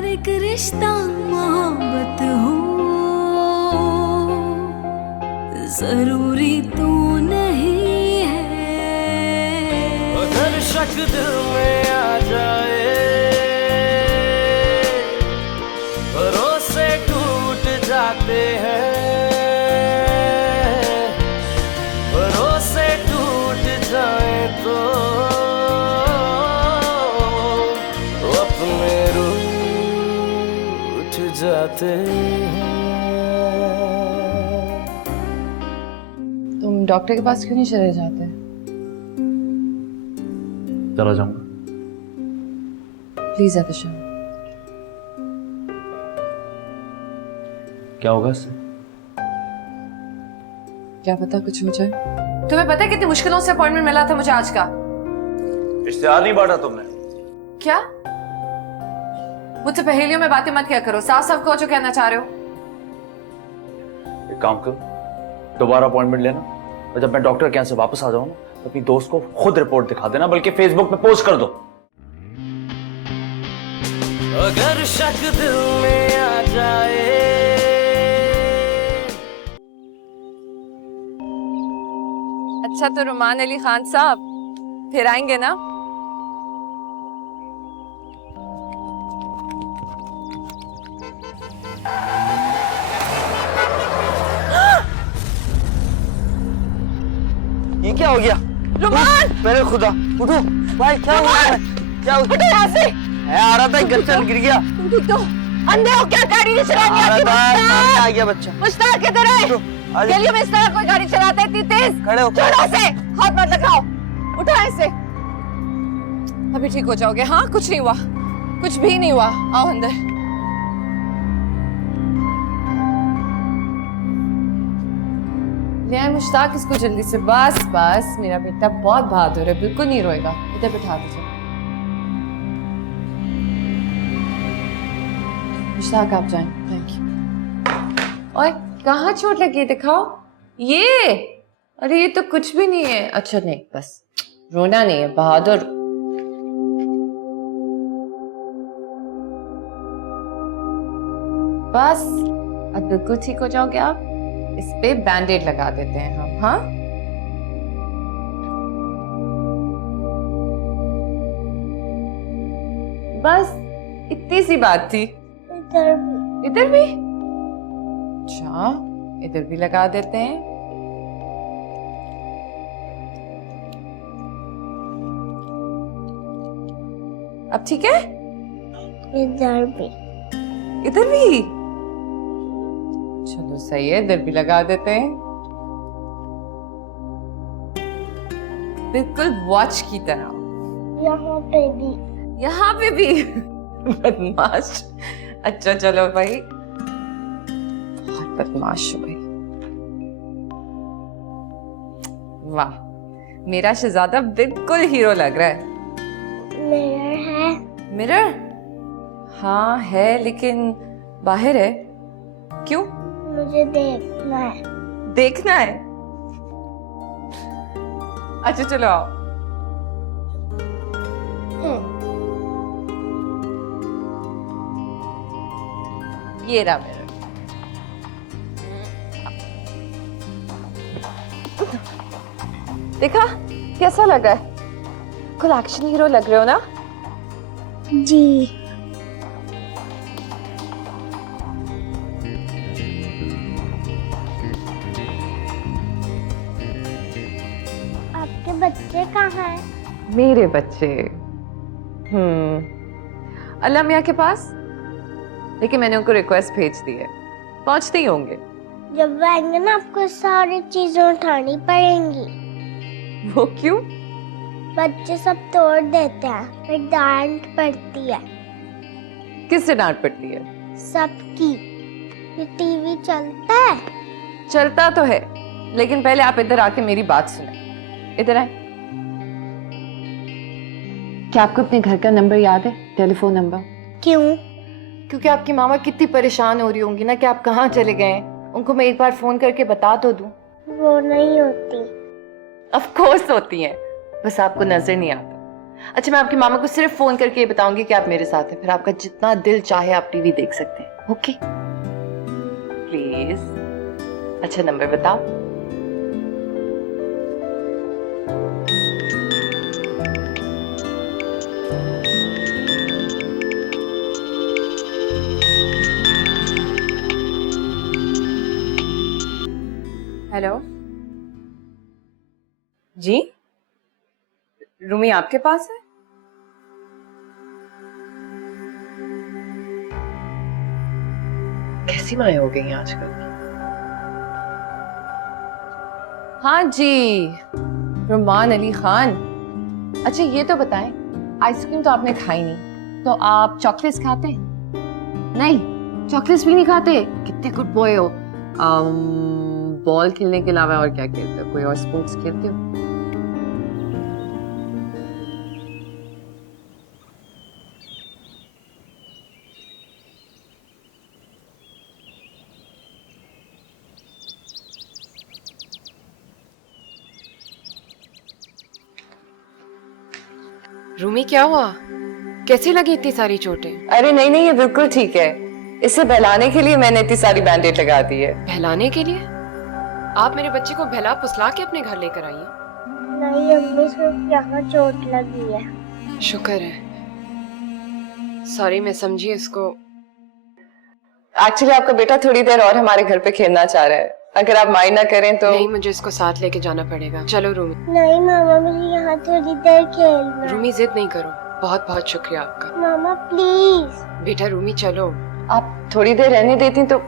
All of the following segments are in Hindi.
अगर एक रिश्ता मोहब्बत हो जरूरी तो नहीं है। अगर शक दिल में आ जाए भरोसे टूट जाते हैं, भरोसे टूट जाए तो अपने रूठ जाते हैं। तुम डॉक्टर के पास क्यों नहीं चले जाते? चला जाऊंगा। प्लीज आतिशा। क्या होगा इससे? क्या पता कुछ हो जाए। तुम्हें पता है कितनी मुश्किलों से अपॉइंटमेंट मिला था मुझे आज का? इश्तिहार नहीं बांटा तुमने? क्या? मुझसे पहेलियों में बातें मत किया करो, साफ साफ कहो जो कहना चाह रहे हो। एक काम करो, दोबारा अपॉइंटमेंट लेना और जब मैं डॉक्टर के यहाँ से वापस आ जाऊँ ना तो अपनी दोस्त को खुद रिपोर्ट दिखा देना, बल्कि फेसबुक पे पोस्ट कर दो। अगर शक दिल में आ जाए अच्छा तो रुमान अली खान साहब फिर आएंगे ना? ये क्या हो गया? रुमान! मेरे खुदा, उठो भाई, क्या हो गया? क्या हो उठो यहाँ से। आ रहा था, गलती गिर गया। तुम ठीक तो? अंधे हो क्या? गाड़ी नहीं चलानी आती? सामने आ गया बच्चा। मुश्ताक किधर है? गलियों में इस तरह कोई गाड़ी चलाता है इतनी तेज? खड़े हो। छोड़ो से, हाथ मत लगाओ, उठाओ इसे। अभी ठीक हो जाओगे। हाँ कुछ नहीं हुआ, कुछ भी नहीं हुआ। आओ अंदर। ले आए मुश्ताक इसको जल्दी से। बस बस, मेरा बेटा बहुत बहादुर है, बिल्कुल नहीं रोएगा। इधर बिठा दीजिए। मुश्ताक आप जाएं। Thank you. और कहाँ चोट लगी दिखाओ। ये, अरे ये तो कुछ भी नहीं है। अच्छा नहीं, बस रोना नहीं है, बहादुर। बस अब बिल्कुल ठीक हो जाओगे आप। इस पे बैंडेड लगा देते हैं हम। हाँ बस इतनी सी बात थी। इधर भी? अच्छा इधर भी लगा देते हैं। अब ठीक है? इधर भी। इधर भी? चलो सही है, इधर भी लगा देते हैं। बिल्कुल वॉच की तरह। यहाँ पे भी। यहाँ पे भी? बदमाश। अच्छा चलो भाई, बहुत बदमाश हो भाई। वाह, मेरा शहजादा बिल्कुल हीरो लग रहा है। मिरर है? मिरर? हाँ है, लेकिन बाहर है। क्यों? मुझे देखना है। देखना है? अच्छा चलो आओ। ये रहा मिरर। देखा कैसा लगा है? कुल एक्शन हीरो लग रहे हो ना? जी। आपके बच्चे कहाँ हैं? मेरे बच्चे अल्लाह मियाँ के पास, लेकिन मैंने उनको रिक्वेस्ट भेज दी है, पहुंचते ही होंगे। जब वो आएंगे ना आपको सारी चीजें उठानी पड़ेंगी। वो क्यों? बच्चे सब तोड़ देते हैं, फिर डांट पड़ती है। किससे डांट पड़ती है? सबकी। ये टीवी चलता है? चलता तो है, लेकिन पहले आप इधर आके मेरी बात सुने। इधर आए। क्या आपको अपने घर का नंबर याद है? Telephone number? क्यों? क्योंकि आपकी मामा कितनी परेशान हो रही होंगी ना कि आप कहाँ चले गए। उनको मैं एक बार फोन करके बता तो दूं। वो नहीं होती। ऑफ कोर्स होती हैं, बस आपको नजर नहीं आता। अच्छा, मैं आपकी मामा को सिर्फ फोन करके ये बताऊंगी कि आप मेरे साथ हैं, फिर आपका जितना दिल चाहे आप टीवी देख सकते हैं। Okay please. अच्छा, नंबर बताओ। हेलो जी, रूमी आपके पास है? कैसी माएँ हो गई हैं आजकल। हाँ जी, रुमान अली खान। अच्छा ये तो बताएं, आइसक्रीम तो आपने खाई नहीं, तो आप चॉकलेट्स खाते हैं? नहीं, चॉकलेट्स भी नहीं खाते। कितने गुड बॉय हो। बॉल खेलने के अलावा और क्या खेलते हो? कोई और स्पोर्ट्स खेलते हो? रूमी क्या हुआ? कैसी लगी इतनी सारी चोटें? अरे नहीं नहीं, ये बिल्कुल ठीक है। इसे बहलाने के लिए मैंने इतनी सारी बैंडेज लगा दी है। बहलाने के लिए? आप मेरे बच्चे को बहला फुसला के अपने घर लेकर आई हैं। नहीं अम्मी, सिर्फ यहाँ चोट लगी है। शुक्र है। सॉरी, मैं समझी इसको। एक्चुअली आपका बेटा थोड़ी देर और हमारे घर पे खेलना चाह रहा है, अगर आप माइंड ना करें तो। नहीं, मुझे इसको साथ लेके जाना पड़ेगा। चलो रूमी। नहीं मामा, मुझे यहाँ थोड़ी देर खेलना है। रूमी जिद नहीं करो। बहुत बहुत शुक्रिया आपका। मामा प्लीज। बेटा रूमी चलो। आप थोड़ी देर रहने देती तो।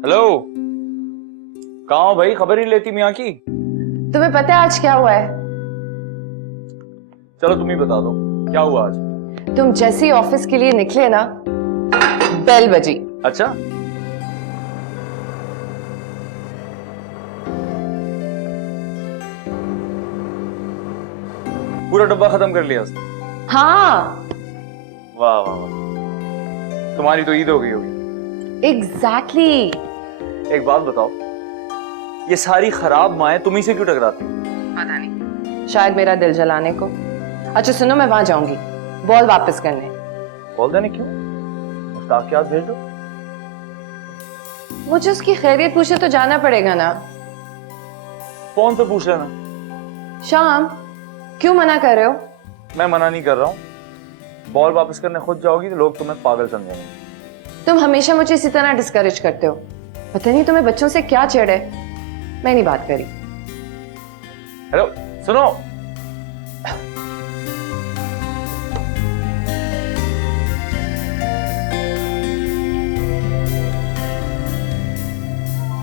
हेलो, कहाँ हो भाई? खबर ही लेती मियाँ की। तुम्हें पता है आज क्या हुआ है? चलो तुम ही बता दो, क्या हुआ आज? तुम जैसे ही ऑफिस के लिए निकले ना, बेल बजी। अच्छा, पूरा डब्बा खत्म कर लिया उसने? हाँ वाह वाह वाह, तुम्हारी तो ईद हो गई होगी। एग्जैक्टली। एक बात बताओ, ये सारी खराब माएं तुम ही से क्यों टकराती? पता नहीं, शायद मेरा दिल जलाने को। अच्छा सुनो, मैं वहां जाऊंगी बॉल वापस करने। बोल देने क्यों? मुश्ताक के हाथ भेज दो। मुझे उसकी खैरियत पूछे तो जाना पड़ेगा ना। फोन पे पूछ लेना। शाम, क्यों मना कर रहे हो? मैं मना नहीं कर रहा हूँ, बॉल वापस करने खुद जाओगी तो लोग तुम्हें पागल समझेंगे। तुम हमेशा मुझे इसी तरह डिस्करेज करते हो। पता नहीं तुम्हें बच्चों से क्या चिढ़ है। मैं नहीं बात करी। हेलो सुनो,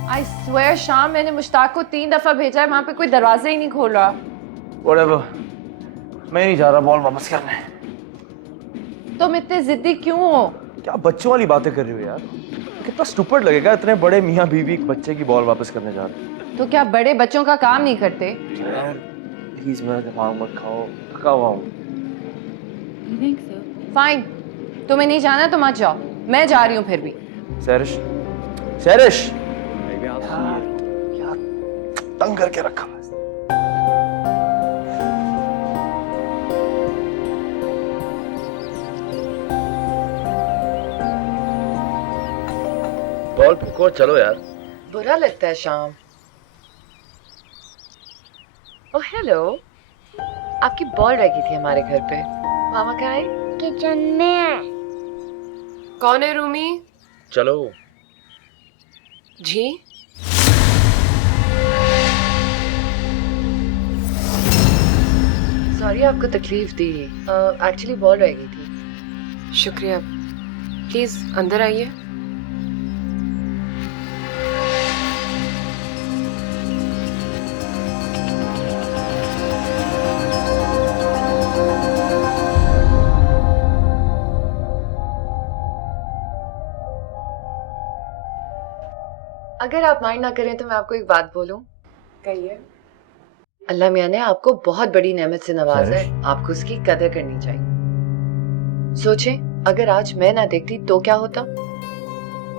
आई स्वेयर शाम, मैंने मुश्ताक को 3 दफा भेजा है, वहां पे कोई दरवाजा ही नहीं खोल रहा। Whatever, मैं नहीं जा रहा बॉल वापस करने। तुम इतने जिद्दी क्यों हो? क्या बच्चों वाली बातें कर रही हो यार? कितना स्टूपिड लगेगा, इतने बड़े मियाँ बीवी एक बच्चे की बॉल वापस करने जा रहे। तो क्या बड़े बच्चों का काम नहीं करते? यार प्लीज मेरा दिमाग मत खाओ, थका हुआ हूँ। फाइन, तुम्हें नहीं जाना तो मत जाओ, मैं जा रही हूँ फिर भी। सैरिश, सैरिश, क्या तंग करके रखा। बॉल फेंको, चलो यार। बुरा लगता है शाम। ओह हेलो, आपकी बॉल रह गई थी हमारे घर पे। मामा कहाँ है? किचन में है। कौन है रूमी? चलो। जी सॉरी आपको तकलीफ दी। एक्चुअली बॉल रह गई थी। शुक्रिया। प्लीज अंदर आइए। अगर आप माइंड ना करें तो मैं आपको एक बात बोलूं। कहिए। अल्लाह मियाँ ने आपको बहुत बड़ी नेमत से नवाजा है, आपको उसकी कदर करनी चाहिए। सोचें, अगर आज मैं ना देखती तो क्या होता।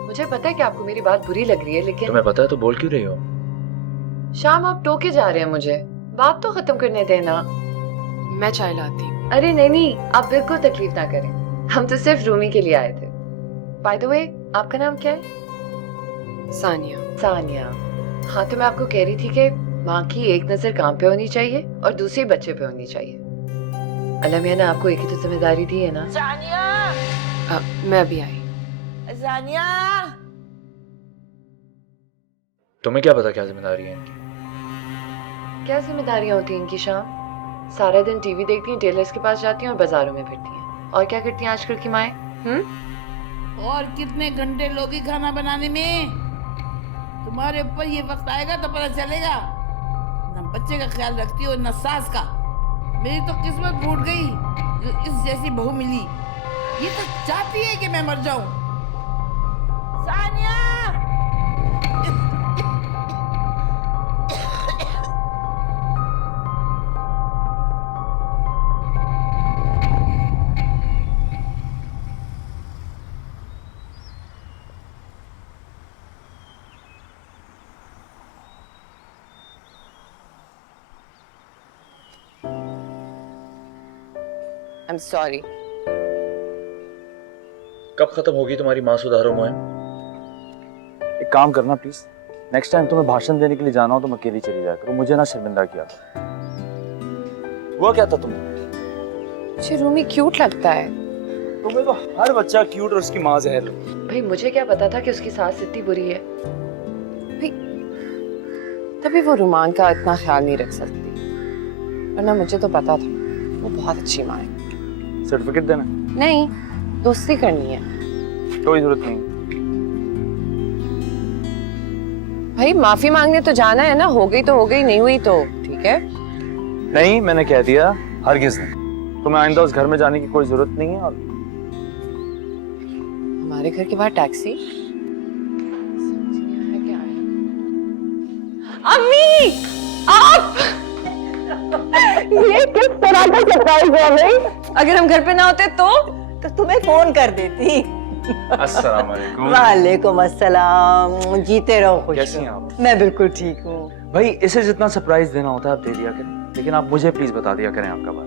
मुझे पता है कि आपको मेरी बात बुरी लग रही है, लेकिन तुम्हें पता है तो बोल क्यों रही हो? शाम आप टोके जा रहे हैं मुझे, बात तो खत्म करने देना। मैं चाय लाती हूँ। अरे नहीं, आप बिल्कुल तकलीफ ना करें, हम तो सिर्फ रूमी के लिए आए थे। बाय द वे, आपका नाम क्या है? सानिया। सानिया। हाँ, तो मैं आपको कह रही थी कि माँ की एक नजर काम पे होनी चाहिए और दूसरी बच्चे पे होनी चाहिए। अल्लाह मियाँ ने आपको एक ही तो जिम्मेदारी दी है ना। सानिया, मैं अभी आई। सानिया, तुम्हें क्या पता क्या जिम्मेदारी है इनकी? क्या जिम्मेदारियाँ होती हैं इनकी शाम? सारा दिन टीवी देखती हैं, टेलर्स के पास जाती हैं और बाजारों में फिरती हैं। और क्या करती हैं आजकल की माएँ? और कितने घंटे लोगी खाना बनाने में? तुम्हारे ऊपर ये वक्त आएगा तो पता चलेगा। न बच्चे का ख्याल रखती हो न सास का। मेरी तो किस्मत फूट गई जो इस जैसी बहू मिली। ये तो चाहती है कि मैं मर जाऊं। Sania, I'm sorry. कब खत्म होगी तुम्हारी माँ सुधारो मुहिम? एक काम करना प्लीज, नेक्स्ट टाइम तुम्हें भाषण देने के लिए जाना हो तो अकेली चली जाया करो, मुझे ना शर्मिंदा किया करो। हुआ क्या था तुम्हें? मुझे रूमी क्यूट लगता है। तुम्हें तो हर बच्चा क्यूट और उसकी माँ जहर लगती है। भाई मुझे क्या पता था कि उसकी सास इतनी बुरी है। भाई तभी वो रुमान का इतना ख्याल नहीं रख सकती, वरना मुझे तो पता था वो बहुत अच्छी माँ है। सर्टिफिकेट देना? नहीं, दोस्ती करनी है। कोई जरूरत नहीं। भाई माफी मांगने तो जाना है ना, हो गई तो हो गई, नहीं हुई तो ठीक है। नहीं, मैंने कह दिया हरगिज नहीं। तुम्हें आइंदा उस घर में जाने की कोई जरूरत नहीं है। और हमारे घर के बाहर टैक्सी। अम्मी, आप ये किस तरह का सरप्राइज है भाई? अगर हम घर पे ना होते तो तुम्हें फोन कर देती। अस्सलाम वालेकुम। वालेकुम अस्सलाम, जीते रहो खुश। कैसी हैं आप? मैं बिल्कुल ठीक हूँ। भाई इसे जितना सरप्राइज देना होता है आप दे दिया करें, लेकिन आप मुझे प्लीज बता दिया करें आपका बात।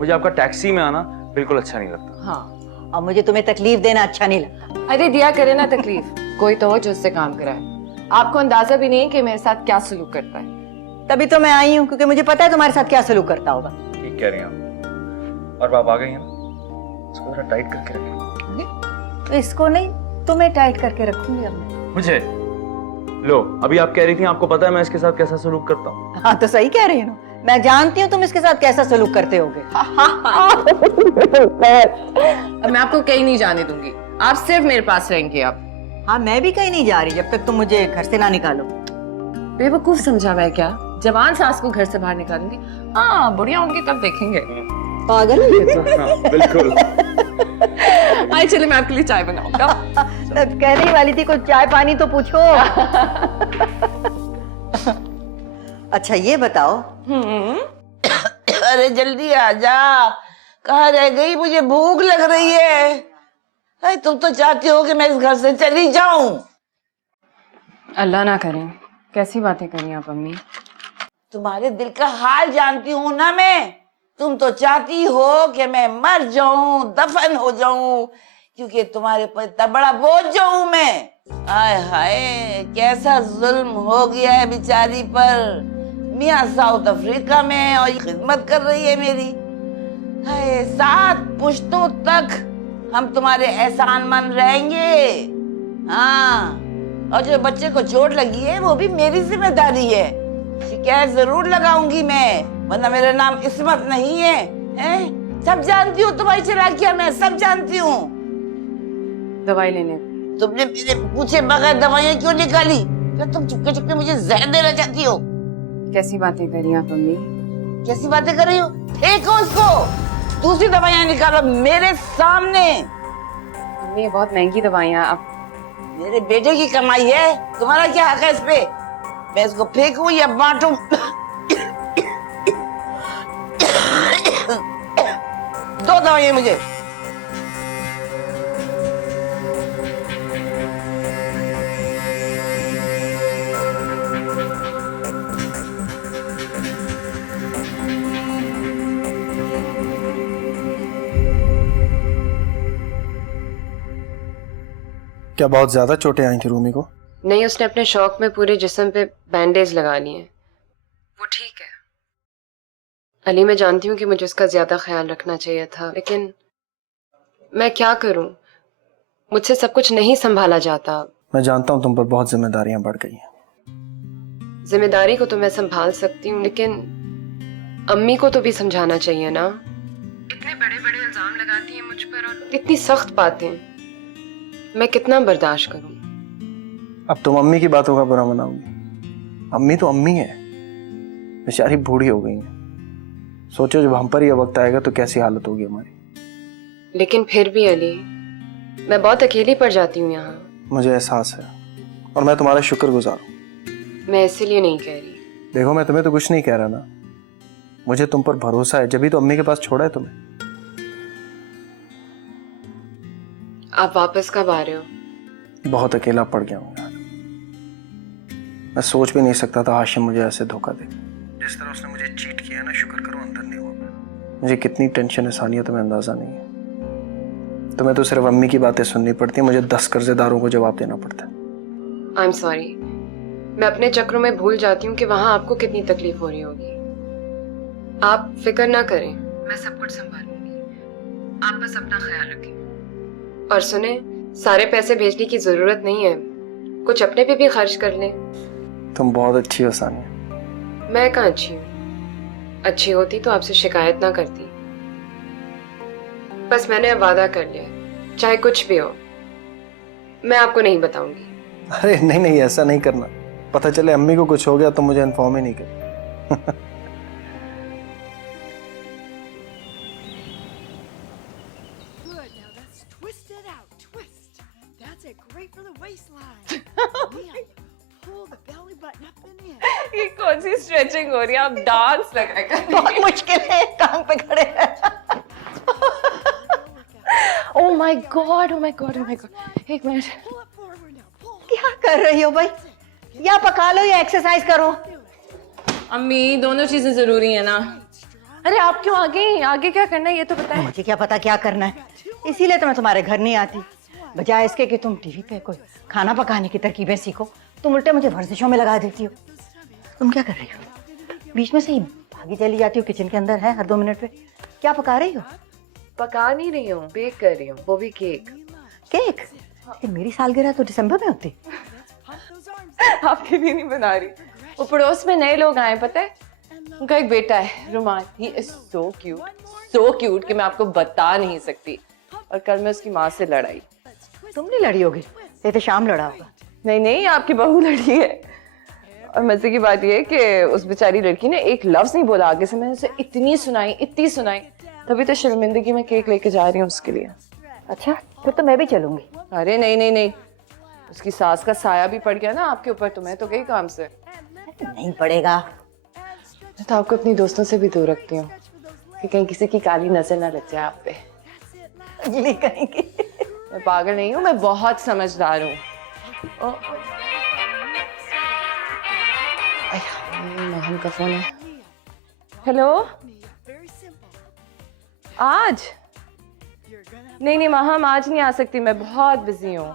मुझे आपका टैक्सी में आना बिल्कुल अच्छा नहीं लगता। हाँ, और मुझे तुम्हें तकलीफ देना अच्छा नहीं लगता। अरे दिया करे ना तकलीफ, कोई तो हो जो उससे काम कराए। आपको अंदाजा भी नहीं कि मेरे साथ क्या सलूक करता है। तभी तो मैं आई हूँ, क्योंकि मुझे पता है तुम्हारे साथ क्या सलूक करता होगा। ठीक कह रही हैं आप। और आप आ गई हैं ना, इसको जरा टाइट करके रखिए। तो इसको नहीं, तुम्हें टाइट करके रखूंगी अब मैं। मुझे लो, अभी आप कह रही थी आपको पता है मैं इसके साथ कैसा सलूक करता हूँ। हाँ तो सही कह रही हूँ, मैं जानती हूँ तुम इसके साथ कैसा सलूक करते होगे। अब मैं आपको कहीं नहीं जाने दूंगी, आप सिर्फ मेरे पास रहेंगे अब। हाँ, मैं भी कहीं नहीं जा रही जब तक तुम मुझे घर से ना निकालो। बेवकूफ समझा मैं क्या? जवान सास को घर से बाहर निकालूंगी? हाँ, बुढ़िया होंगी तब देखेंगे। पागल है ये तो। हाँ, बिल्कुल। आइए चलिए मैं आपके लिए चाय बनाऊंगा। तब कहने ही वाली थी कुछ चाय पानी तो पूछो। अच्छा ये बताओ। अरे जल्दी आ जा, कहाँ रह गई? मुझे भूख लग रही है। अरे तुम तो चाहती हो कि मैं इस घर से चली जाऊं। अल्लाह ना करें, कैसी बातें करी आप अम्मी? तुम्हारे दिल का हाल जानती हूँ ना मैं। तुम तो चाहती हो कि मैं मर जाऊं, दफन हो जाऊं, क्योंकि तुम्हारे ऊपर इतना बड़ा बोझ जाऊं मैं। आय हाय, कैसा जुल्म हो गया है बेचारी पर। मियाँ साउथ अफ्रीका में और ये खिदमत कर रही है मेरी। हाय, 7 पुश्तों तक हम तुम्हारे एहसानमंद रहेंगे। हाँ, और जो बच्चे को चोट लगी है वो भी मेरी जिम्मेदारी है। शिकायत जरूर लगाऊंगी मैं, वरना मेरा नाम इस्मत नहीं है, हैं? सब जानती हूँ तुम्हारी चालाकियां, मैं सब जानती हूँ। दवाई लेने। तुमने मेरे पूछे बगैर दवाइयाँ क्यों निकाली? क्या तुम चुपके चुपके मुझे जहर देना चाहती हो? कैसी बातें करी आप अम्मी? कैसी बातें कर रही हो? फेंको उसको, दूसरी दवाइयाँ निकालो मेरे सामने। अम्मी ये बहुत महंगी दवाइयाँ, आप मेरे बेटे की कमाई है, तुम्हारा क्या हक है इस पे? मैं इसको फेंकूं या बांटूं? दो दवाइयां मुझे। क्या बहुत ज्यादा चोटें आई थी रूमी को? नहीं, उसने अपने शौक में पूरे जिस्म पे बैंडेज लगा लिए हैं। वो ठीक है। अली, मैं जानती हूँ कि मुझे उसका ज्यादा ख्याल रखना चाहिए था, लेकिन मैं क्या करूँ? मुझसे सब कुछ नहीं संभाला जाता। मैं जानता हूँ तुम पर बहुत जिम्मेदारियां बढ़ गई हैं। जिम्मेदारी को तो मैं संभाल सकती हूँ, लेकिन अम्मी को तो भी समझाना चाहिए ना। इतने बड़े बड़े इल्जाम लगाती हैं मुझ पर और इतनी सख्त बातें, मैं कितना बर्दाश्त करूं? अब तुम अम्मी की बातों का बुरा मनाओगी? अम्मी तो अम्मी है, बेचारी बूढ़ी हो गई है। सोचो जब हम पर यह वक्त आएगा तो कैसी हालत होगी हमारी। लेकिन फिर भी अली, मैं बहुत अकेली पड़ जाती हूँ यहाँ। मुझे एहसास है और मैं तुम्हारा शुक्रगुजार हूँ। मैं इसीलिए नहीं कह रही। देखो मैं तुम्हें तो कुछ नहीं कह रहा ना, मुझे तुम पर भरोसा है, जब तो अम्मी के पास छोड़ा है तुम्हें। आप वापस कब आ रहे हो? बहुत अकेला पड़ गया हूँ यार। मैं सोच भी नहीं सकता था हाशिम मुझे ऐसे धोखा दे। जिस तरह उसने मुझे चीट किया ना, शुक्र करो अंदर नहीं हुआ। मुझे कितनी टेंशन है सानिया, तुम्हें अंदाजा नहीं है। तुम्हें तो सिर्फ अम्मी की बातें सुननी पड़ती, मुझे 10 कर्जेदारों को जवाब देना पड़ता है। आई एम सॉरी, मैं अपने चक्रों में भूल जाती हूँ कि वहां आपको कितनी तकलीफ हो रही होगी। आप फिक्र ना करें, मैं सब कुछ संभालूंगी। आप बस अपना ख्याल रखें। और सुने, सारे पैसे भेजने की जरूरत नहीं है, कुछ अपने पे भी खर्च कर लें। तुम बहुत अच्छी हो सानिया। मैं कहाँ अच्छी हूँ? अच्छी होती तो आपसे शिकायत ना करती। बस मैंने अब वादा कर लिया, चाहे कुछ भी हो मैं आपको नहीं बताऊंगी। अरे नहीं नहीं, ऐसा नहीं करना। पता चले अम्मी को कुछ हो गया तो मुझे इन्फॉर्म ही नहीं कर। ये कौन सी स्ट्रेचिंग हो रही है? आप डांस लगाएगा। बहुत मुश्किल है टांग पे खड़े oh my God, oh my God, oh my God. एक मिनट। क्या कर रही हो भाई? या पका लो या एक्सरसाइज करो। अम्मी, दोनों चीजें जरूरी है ना। अरे आप क्यों आगे क्या करना है ये तो बताएं। मुझे क्या पता क्या करना है, इसीलिए तो मैं तुम्हारे घर नहीं आती। बजाय इसके कि तुम टीवी पे कोई खाना पकाने की तरकीबें सीखो, तुम उल्टे मुझे वर्जिशों में लगा देती हो। तुम क्या कर रही हो? बीच में से ही भागी चली जाती हो किचन के अंदर, है हर 2 मिनट पे। क्या पका रही हो? पका नहीं रही हूँ, बेक कर रही हूँ, वो भी केक। केक? मेरी सालगिरह तो दिसंबर में होती। आपके लिए नहीं बना रही। वो पड़ोस में नए लोग आए, पता है? उनका एक बेटा है रुमान। ही इज सो क्यूट कि मैं आपको बता नहीं सकती। और कल मैं उसकी माँ से लड़ाई। तुमने लड़ी होगी? ये तो शाम लड़ा होगा। नहीं, आपकी बहू लड़ी है। और मजे की बात ये है कि उस बेचारी लड़की ने एक लफ्ज नहीं बोला आगे से। मैंने उसे इतनी सुनाई, तभी तो शर्मिंदगी में केक लेके जा रही हूँ उसके लिए। अच्छा, फिर तो मैं भी चलूंगी। अरे नहीं, उसकी सास का साया भी पड़ गया ना आपके ऊपर, तो मैं तो गई काम से। नहीं पड़ेगा। मैं तो आपको अपनी दोस्तों से भी दूर रखती हूँ कि कहीं किसी की काली नजर ना लग जाए आप पे। अगली कहेंगी। मैं पागल नहीं हूँ, मैं बहुत समझदार हूँ। मोहन का फोन है। हेलो, आज? नहीं माहम, आज नहीं आ सकती, मैं बहुत बिजी हूँ।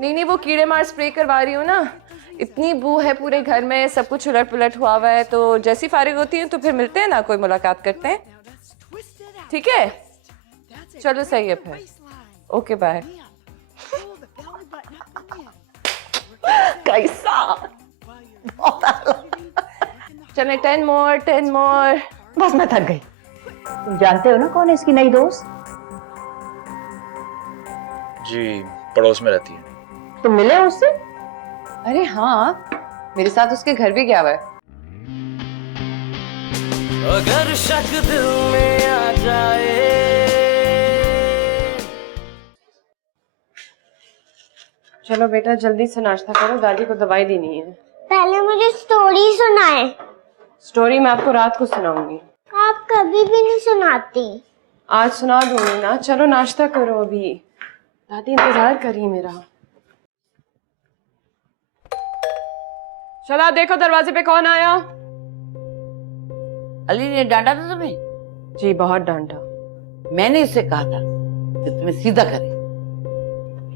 नहीं, वो कीड़े मार स्प्रे करवा रही हूँ ना। इतनी बू है पूरे घर में, सब कुछ उलट पुलट हुआ हुआ है। तो जैसी फारिग होती है तो फिर मिलते हैं ना, कोई मुलाकात करते हैं। ठीक है, चलो सही है फिर। Okay bye. कैसा? चले 10 more। बस मैं थक गई। तुम जानते हो ना कौन है इसकी नई दोस्त? जी, पड़ोस में रहती है। तुम मिले उससे? अरे हाँ, मेरे साथ उसके घर भी गया हुआ है। अगर शक दिल में आ जाए चलो बेटा जल्दी से नाश्ता करो, दादी को दवाई देनी है। पहले मुझे स्टोरी सुनाए। स्टोरी मैं आपको रात को सुनाऊंगी। आप कभी भी नहीं सुनाती। आज सुना दूंगी ना। चलो नाश्ता करो अभी, दादी इंतजार कर रही मेरा। चला देखो दरवाजे पे कौन आया। अली ने डांटा था तुम्हें? जी बहुत डांटा। मैंने इससे कहा था कि तुम्हें सीधा करे।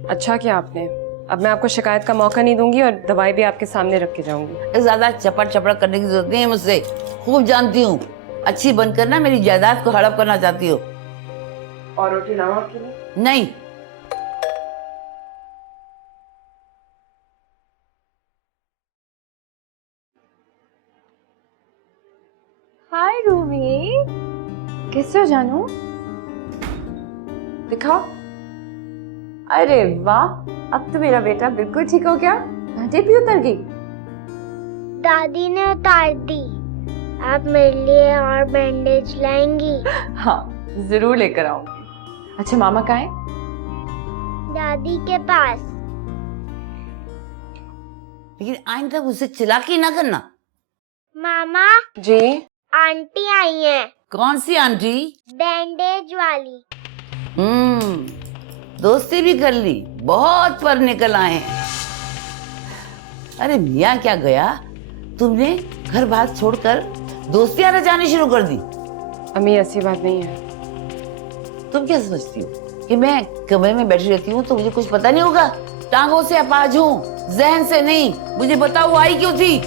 अच्छा किया आपने। अब मैं आपको शिकायत का मौका नहीं दूंगी और दवाई भी आपके सामने रख के जाऊंगी। ज्यादा चपड़ चपड़ करने की जरूरत नहीं है मुझसे, खूब जानती हूँ। अच्छी बनकर ना मेरी जायदाद को हड़प करना चाहती हो। और रोटी लाऊं आपके लिए? नहीं। हाय रूमी, कैसे हो जानू? दिखाओ। अरे वाह, अब तो मेरा बेटा बिल्कुल ठीक हो गया। घंटे भी उतर गई। दादी ने उतार दी। आप मेरे लिए और बैंडेज लाएंगी? हाँ जरूर लेकर आऊंगी। अच्छा मामा कहाँ है? दादी के पास। लेकिन आइंदा मुझसे चिल्लाकी ना करना। मामा जी आंटी आई हैं। कौन सी आंटी? बैंडेज वाली। दोस्ती भी कर ली, बहुत पर निकल आए। अरे मियाँ क्या गया, तुमने घर बार छोड़कर दोस्तियां रचानी शुरू कर दी। अम्मी ऐसी बात नहीं है। तुम क्या समझती हो कि मैं कमरे में बैठी रहती हूँ तो मुझे कुछ पता नहीं होगा? टांगों से अपाज हूँ, जहन से नहीं। मुझे बताओ वो आई क्यों थी?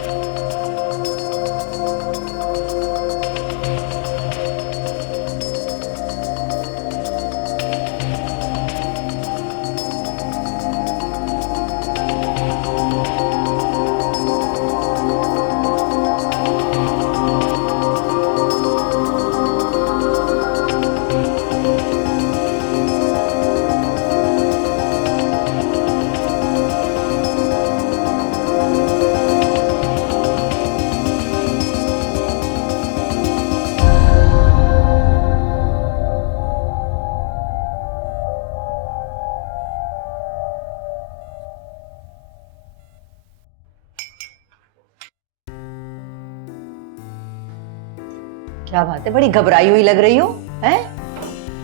क्या बात है, बड़ी घबराई हुई लग रही हो, हैं?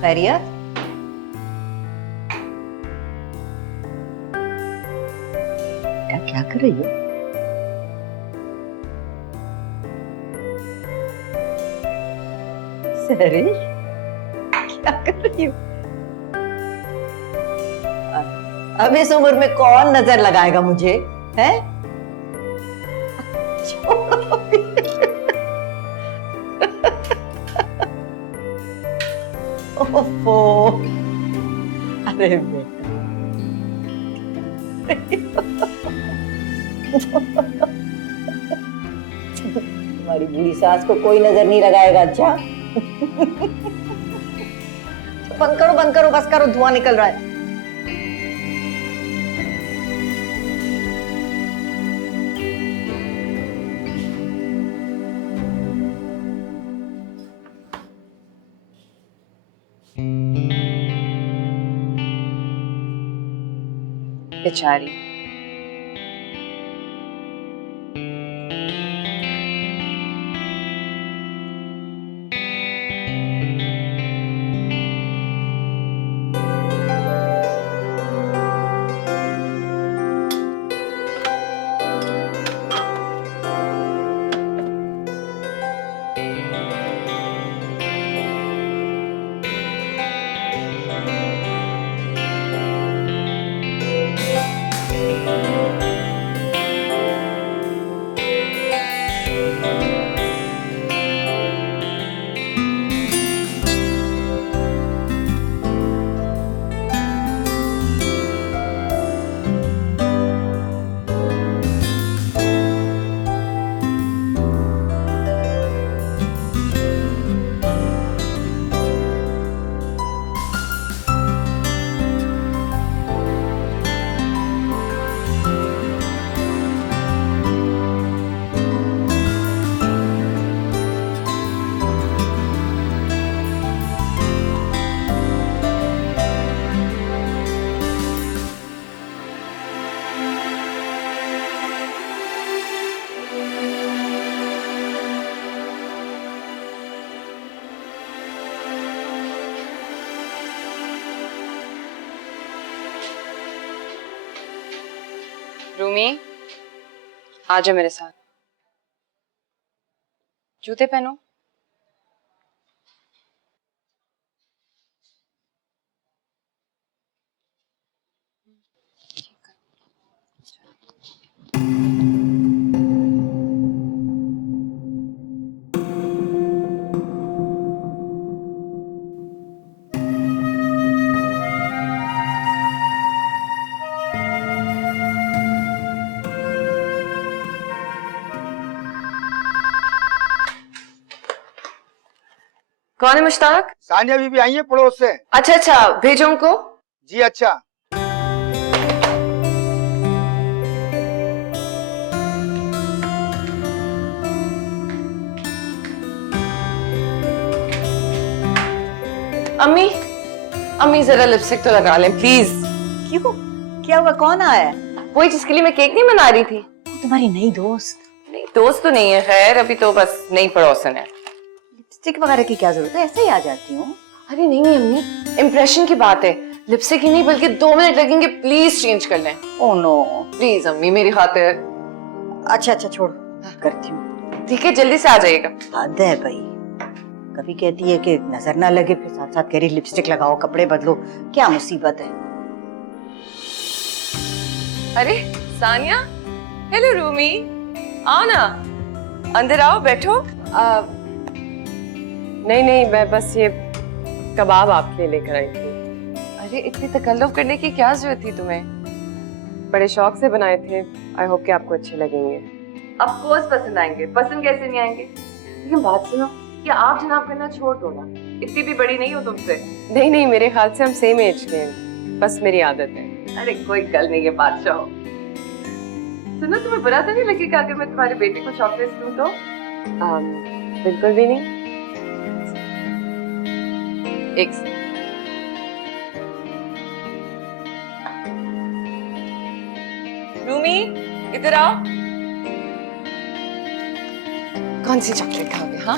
खैरियत? क्या क्या कर रही हो? सरिश, क्या कर रही हो? अब इस उम्र में कौन नजर लगाएगा मुझे, हैं? छोड़ो। ओफो, अरे बेटा, तुम्हारी बूढ़ी सास को कोई नजर नहीं लगाएगा। अच्छा बंद करो बस करो, धुआं निकल रहा है। बेचारी। रूमी, आ जाओ मेरे साथ। जूते पहनो। कौन है मुश्ताक? सानिया बीबी आई है पड़ोस से। अच्छा अच्छा, भेजो उनको। जी अच्छा। अम्मी, अम्मी जरा लिपस्टिक तो लगा लें प्लीज। क्यों? क्या हुआ? कौन आया है? वही जिसके लिए मैं केक नहीं बना रही थी। तुम्हारी नई दोस्त। नहीं, दोस्त तो नहीं है, खैर अभी तो बस नई पड़ोसन है। लिपस्टिक वगैरह की क्या जरूरत है, ऐसे ही आ जाती हूँ। अरे नहीं अम्मी, इम्प्रेशन की बात है। लिपस्टिक ही नहीं बल्कि 2 मिनट लगेंगे, प्लीज चेंज कर लें। Oh no. प्लीज अम्मी, मेरी खातिर। अच्छा अच्छा छोड़, करती हूँ। ठीक है, जल्दी से आ जाइएगा। हद है भाई, कभी कहती है कि नजर ना लगे, फिर साथ साथ कह रही लिपस्टिक लगाओ, कपड़े बदलो। क्या मुसीबत है। अरे सानिया, हेलो रूमी, आओ ना, अंदर आओ, बैठो। नहीं नहीं, मैं बस ये कबाब आपके लिए लेकर आई थी। अरे इतनी तकल्लुफ करने की क्या जरूरत थी तुम्हें? बड़े शौक से बनाए थे। आई होप कि आपको अच्छे लगेंगे। ऑफ कोर्स पसंद आएंगे, पसंद कैसे नहीं आएंगे। लेकिन बात सुनो, क्या आप जनाब करना छोड़ दो ना, इतनी भी बड़ी नहीं हो तुमसे। नहीं नहीं, मेरे ख्याल से हम सेम एज के हैं, बस मेरी आदत है। अरे कोई गल नहीं है बादशाह। सुनो, तुम्हें बुरा तो नहीं लगेगा अगर मैं तुम्हारे बेटे को चॉकलेट दूं तो? बिल्कुल भी नहीं। एक रूमी, इधर आओ। कौन सी चॉकलेट खाओगे? हाँ,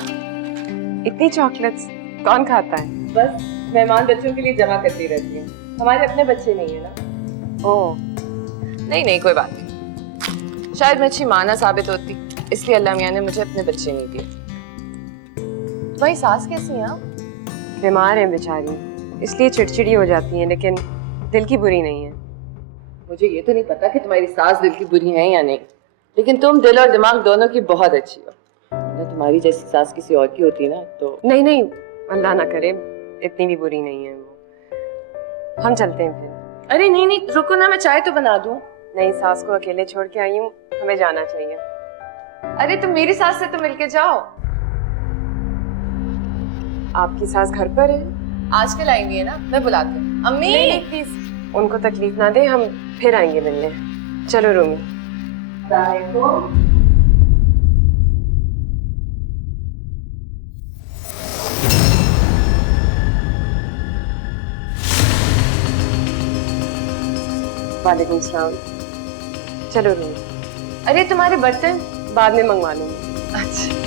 इतनी चॉकलेट्स कौन खाता है? बस मेहमान बच्चों के लिए जमा करती रहती हूँ। हमारे अपने बच्चे नहीं है ना। ओह नहीं नहीं, कोई बात नहीं। शायद मैं अच्छी माँ ना साबित होती, इसलिए अल्लाह मियाँ ने मुझे अपने बच्चे नहीं दिए। तुम्हारी सास कैसी है? बीमार है बेचारी, इसलिए चिड़चिड़ी हो जाती है, लेकिन दिल की बुरी नहीं है। मुझे ये तो नहीं पता कि तुम्हारी सास दिल की बुरी है या नहीं, लेकिन तुम दिल और दिमाग दोनों की बहुत अच्छी हो। तुम्हारी जैसी सास किसी और की होती ना तो। नहीं नहीं, अल्लाह ना करे, इतनी भी बुरी नहीं है वो। हम चलते हैं फिर। अरे नहीं नहीं, रुको ना, मैं चाय तो बना दूं। नहीं, सास को अकेले छोड़ के आई हूँ, हमें जाना चाहिए। अरे तुम मेरी सास से तो मिलके जाओ। आपकी सास घर पर है? आजकल आएंगी है ना, मैं बुलाती हूँ। अम्मी प्लीज उनको तकलीफ ना दे, हम फिर आएंगे मिलने। चलो रूमी। वालेकुम सलाम। चलो रूमी। अरे तुम्हारे बर्तन बाद में मंगवा लूंगी। अच्छा।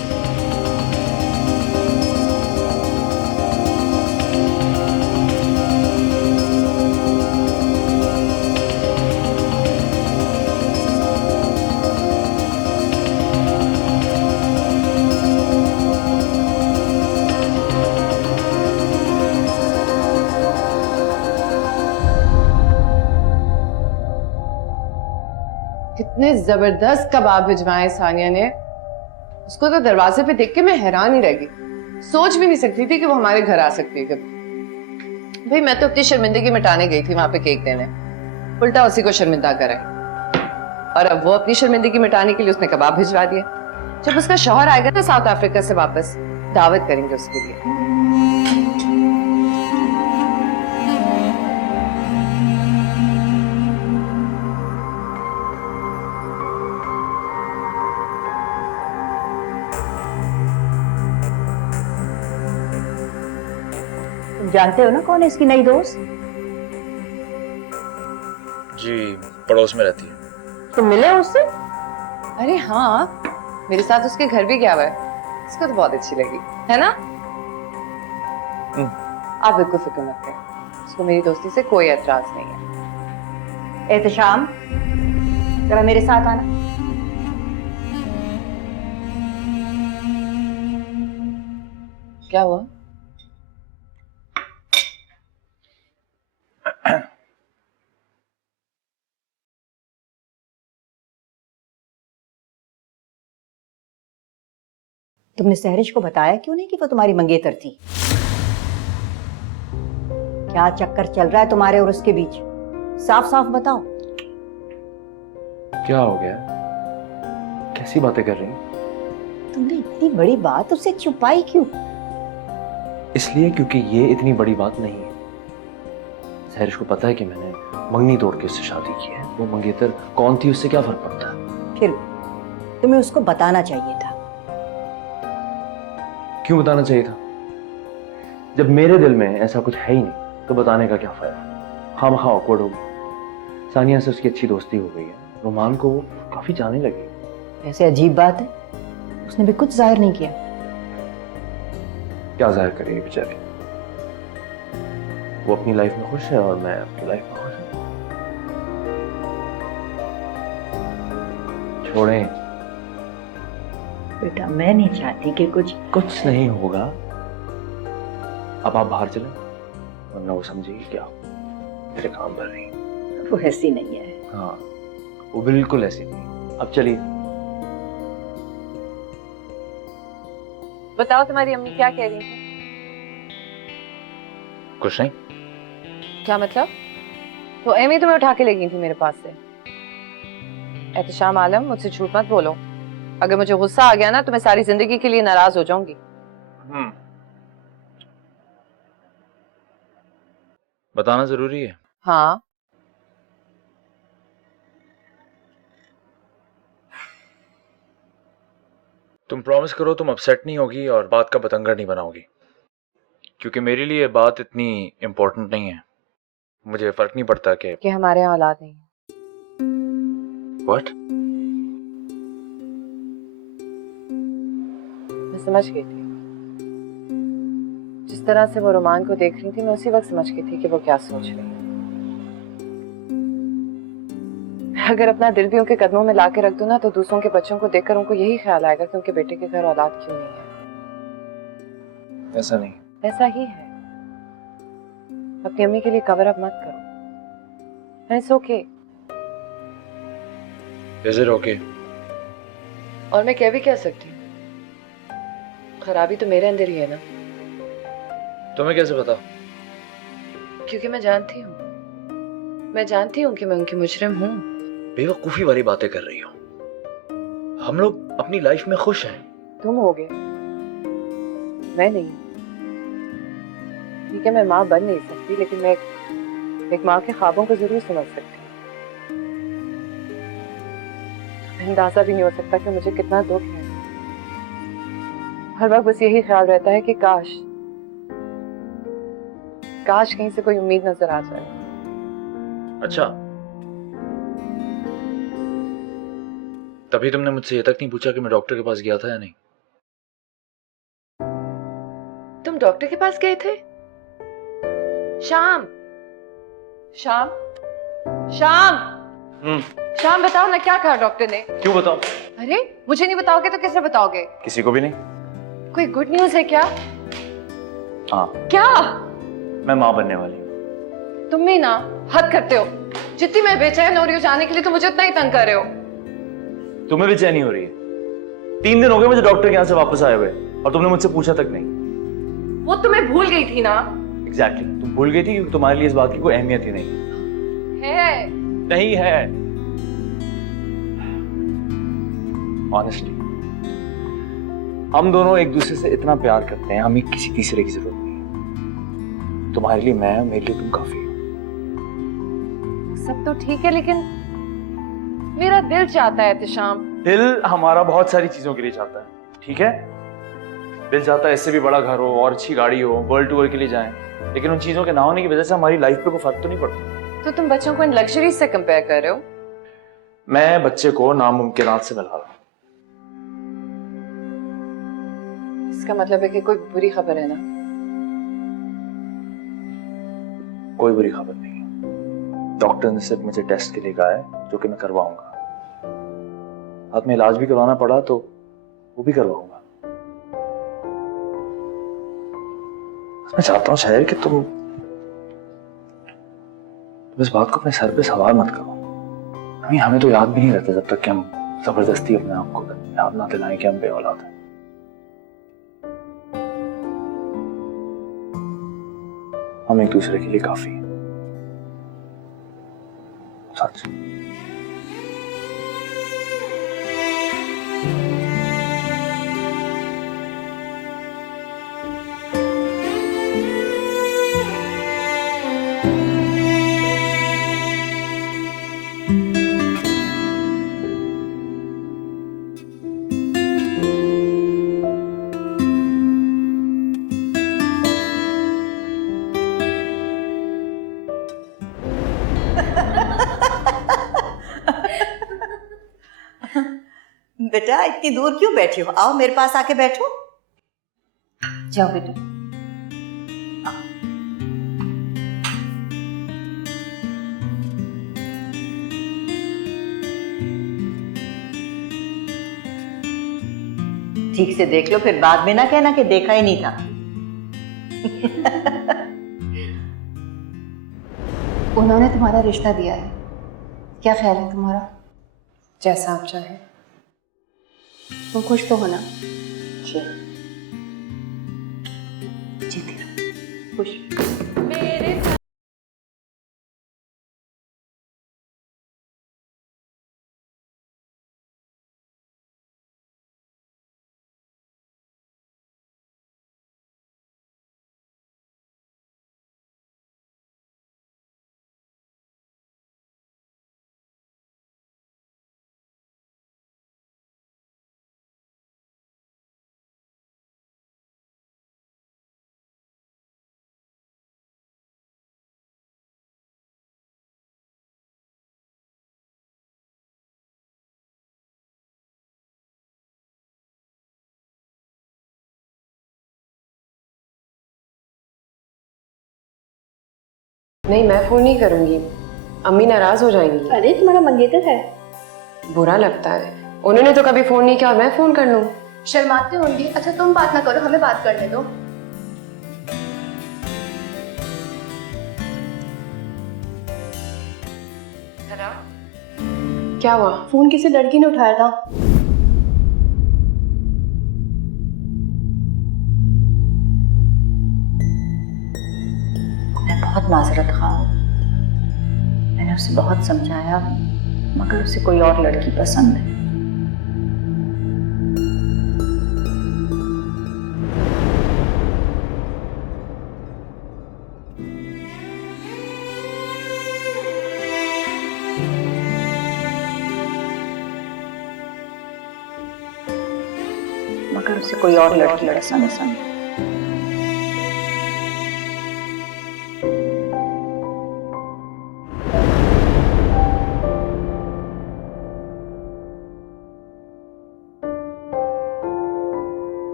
कितने जबरदस्त कबाब भिजवाए सानिया ने। उसको तो दरवाजे पे देख के मैं हैरान ही रह गई। सोच भी नहीं सकती थी कि वो हमारे घर आ सकती है कभी। भाई मैं तो अपनी शर्मिंदगी मिटाने गई थी वहां पे केक देने, उल्टा उसी को शर्मिंदा कराई। और अब वो अपनी शर्मिंदगी मिटाने के लिए उसने कबाब भिजवा दिया। जब उसका शौहर आएगा ना साउथ अफ्रीका से वापस, दावत करेंगे उसके लिए। जानते हो ना कौन है इसकी नई दोस्त? जी, पड़ोस में रहती है। तुम मिले उससे? अरे हाँ, मेरे साथ उसके घर भी गया हुआ है। उसको तो बहुत अच्छी लगी है ना। आप बिल्कुल फिक्र मत करें, उसको मेरी दोस्ती से कोई एतराज नहीं है। एहतशाम, जरा मेरे साथ आना। क्या हुआ? तुमने सहरिश को बताया क्यों नहीं कि वो तुम्हारी मंगेतर थी? क्या चक्कर चल रहा है तुम्हारे और उसके बीच? साफ साफ बताओ। क्या हो गया? कैसी बातें कर रही हैं? तुमने इतनी बड़ी बात उससे छुपाई क्यों? इसलिए क्योंकि ये इतनी बड़ी बात नहीं है। सहरिश को पता है कि मैंने मंगनी तोड़ के उससे शादी की है। वो मंगेतर कौन थी उससे क्या फर्क पड़ता है? फिर तुम्हें उसको बताना चाहिए था। क्यों बताना चाहिए था? जब मेरे दिल में ऐसा कुछ है ही नहीं तो बताने का क्या फायदा? खामखा ऑकवर्ड हो गई। सानिया से उसकी अच्छी दोस्ती हो गई है। रोमान को काफी जाने लगी। ऐसे अजीब बात है, उसने भी कुछ जाहिर नहीं किया। क्या जाहिर करेगी बेचारी? वो अपनी लाइफ में खुश है और मैं अपनी लाइफ में खुश हूं। छोड़ें। बेटा मैं नहीं चाहती कि कुछ नहीं होगा। अब आप बाहर चलें वरना वो समझेगी क्या मेरे काम पर नहीं। वो ऐसी नहीं है। हाँ वो बिल्कुल ऐसी नहीं। अब चलिए। बताओ तुम्हारी अम्मी क्या कह रही थी? कुछ नहीं। क्या मतलब? तो एमी तुम्हें उठा के ले गई थी मेरे पास से। एहतशाम आलम, मुझसे झूठ मत बोलो। अगर मुझे गुस्सा आ गया ना तो मैं सारी जिंदगी के लिए नाराज हो जाऊंगी। बताना जरूरी है। हाँ। तुम प्रॉमिस करो तुम अपसेट नहीं होगी और बात का बतंगड़ नहीं बनाओगी, क्योंकि मेरे लिए बात इतनी इम्पोर्टेंट नहीं है। मुझे फर्क नहीं पड़ता कि हमारे यहाँ औलाद नहीं है। व्हाट? मैं समझ गई थी। जिस तरह से वो रोमान को देख रही थी मैं उसी वक्त समझ गई थी कि वो क्या सोच रही है। अगर अपना दिल भी उनके कदमों में ला के रख दूं ना तो दूसरों के बच्चों को देखकर उनको यही ख्याल आएगा कि उनके बेटे के घर औलाद क्यों नहीं है। ऐसा नहीं। ऐसा ही है। अपनी अम्मी के लिए कवर अप मत करो। It's okay. Is it okay? और मैं कह भी क्या सकती हूँ? खराबी तो मेरे अंदर ही है ना। तुम्हें कैसे पता? क्योंकि मैं जानती हूँ कि मैं उनकी मुजरिम हूँ। बेवकूफी वाली बातें कर रही हो। हम लोग अपनी लाइफ में खुश हैं। तुम होगे, मैं नहीं। ठीक है मैं माँ बन नहीं सकती लेकिन मैं एक माँ के ख्वाबों को जरूर समझ सकती हूँ। अंदाजा भी नहीं हो सकता कि मुझे कितना दुख है। हर वक्त बस यही ख्याल रहता है कि काश कहीं से कोई उम्मीद नजर आ जाए। अच्छा, तभी तुमने मुझसे ये तक नहीं पूछा कि मैं डॉक्टर के पास गया था या नहीं? तुम डॉक्टर के पास गए थे? शाम शाम शाम शाम बताओ ना क्या कहा डॉक्टर ने? क्यों बताओ? अरे मुझे नहीं बताओगे तो किसे बताओगे? किसी को भी नहीं। कोई गुड न्यूज है क्या? हाँ। क्या? मैं माँ बनने वाली हूँ। तुम भी ना हद करते हो। जितनी मैं बेचैन हो रही हूँ जाने के लिए तुम मुझे उतना ही तंग कर रहे हो। तुम्हें भी चैनी हो रही है? 3 दिन हो गए मुझे डॉक्टर के यहाँ से वापस आए हुए और तुमने मुझसे पूछा तक नहीं। वो तुम्हें भूल गई थी ना? एग्जैक्टली तुम भूल गई थी क्योंकि तुम्हारे लिए इस बात की कोई अहमियत ही नहीं है। नहीं है। ऑनेस्टली हम दोनों एक दूसरे से इतना प्यार करते हैं, हमें किसी तीसरे की जरूरत नहीं। तुम्हारे लिए मैं, मेरे लिए तुम काफी हो। सब तो ठीक है लेकिन मेरा दिल चाहता है एहतशाम। दिल हमारा बहुत सारी चीजों के लिए चाहता है, ठीक है? दिल चाहता है इससे भी बड़ा घर हो और अच्छी गाड़ी हो, वर्ल्ड टूर के लिए जाएं, लेकिन उन चीजों के ना होने की वजह से हमारी लाइफ पे कोई फर्क तो नहीं पड़ता। तो तुम बच्चों को इन लग्जरीज से कंपेयर कर रहे हो? मैं बच्चे को नामुमकिनात से मिला रहा हूं। इसका मतलब है कि कोई बुरी खबर है ना? कोई बुरी खबर नहीं है। डॉक्टर ने सिर्फ मुझे टेस्ट के लिए कहा है जो कि मैं करवाऊंगा। हाथ में इलाज भी करवाना पड़ा तो वो भी करवाऊंगा। मैं चाहता हूँ शायर कि तुम इस बात को अपने सर पे सवार मत करो। हमें तो याद भी नहीं रहता जब तक कि हम जबरदस्ती अपने आप को याद ना दिलाएं कि हम बेऔलाद हैं। हम एक दूसरे के लिए काफी हैं। सच। बेटा इतनी दूर क्यों बैठी हो? आओ मेरे पास आके बैठो। जाओ बेटा। ठीक से देख लो, फिर बाद में ना कहना कि देखा ही नहीं था। उन्होंने तुम्हारा रिश्ता दिया है, क्या ख्याल है तुम्हारा? जैसा आप चाहें। तुम खुश तो हो ना? जी जीती रहो, खुश। नहीं, मैं फोन नहीं करूंगी, अम्मी नाराज हो जाएंगी। अरे तुम्हारा मंगेतर है। बुरा लगता है, उन्होंने तो कभी फोन नहीं किया, मैं फोन कर लूं। शर्माते होंगी। अच्छा तुम बात ना करो, हमें बात करने दो। हेलो, क्या हुआ? फोन किसी लड़की ने उठाया था। मैं बहुत माजरत खा हूँ, मैंने उसे बहुत समझाया मगर उसे कोई और लड़की पसंद है। मगर उसे कोई और लड़की पसंद है।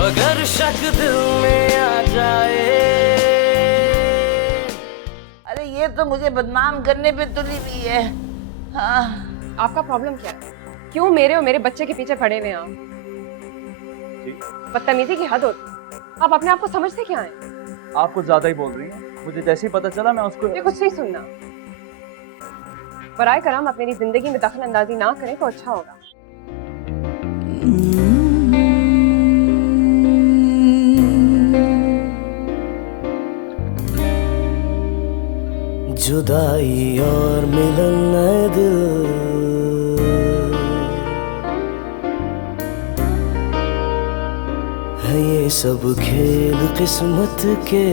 अगर शक दिल में आ जाए। अरे ये तो मुझे बदनाम करने पे तुली हुई है। हाँ। आपका प्रॉब्लम क्या है? क्यों मेरे और मेरे बच्चे के पीछे पड़े हुए हैं आप? बदतमीजी की हद होती। आप अपने आप को समझते क्या हैं? आप कुछ ज्यादा ही बोल रही हैं। मुझे जैसे ही पता चला मैं उसको ये कुछ नहीं सुनना। बराए करम आप मेरी जिंदगी में दखल अंदाजी ना करें तो अच्छा होगा। जुदाई और मिलन नए दिल, है ये सब खेल किस्मत के।